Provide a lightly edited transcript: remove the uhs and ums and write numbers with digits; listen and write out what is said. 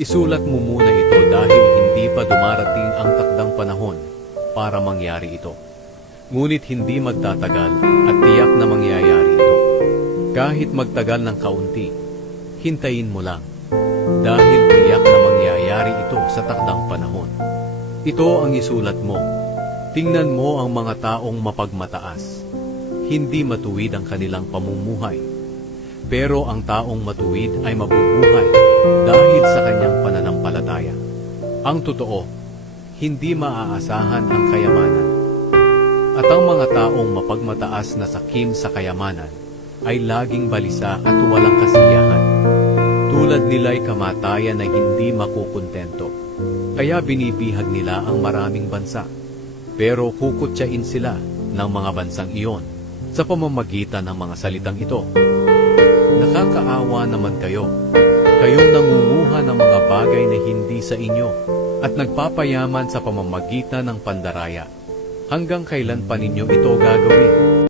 Isulat mo muna ito dahil hindi pa dumarating ang takdang panahon para mangyari ito. Ngunit hindi magtatagal at tiyak na mangyayari ito. Kahit magtagal ng kaunti, hintayin mo lang. Dahil tiyak na mangyayari ito sa takdang panahon. Ito ang isulat mo. Tingnan mo ang mga taong mapagmataas. Hindi matuwid ang kanilang pamumuhay. Pero ang taong matuwid ay mabubuhay dahil sa kanyang pananampalataya. Ang totoo, hindi maaasahan ang kayamanan. At ang mga taong mapagmataas na sakim sa kayamanan ay laging balisa at walang kasiyahan. Tulad nila'y kamatayan na hindi makukontento. Kaya binibihag nila ang maraming bansa. Pero kukutsain sila ng mga bansang iyon sa pamamagitan ng mga salitang ito. Nakakaawa naman kayo. Kayong nangunguha ng mga bagay na hindi sa inyo at nagpapayaman sa pamamagitan ng pandaraya. Hanggang kailan pa ninyo ito gagawin?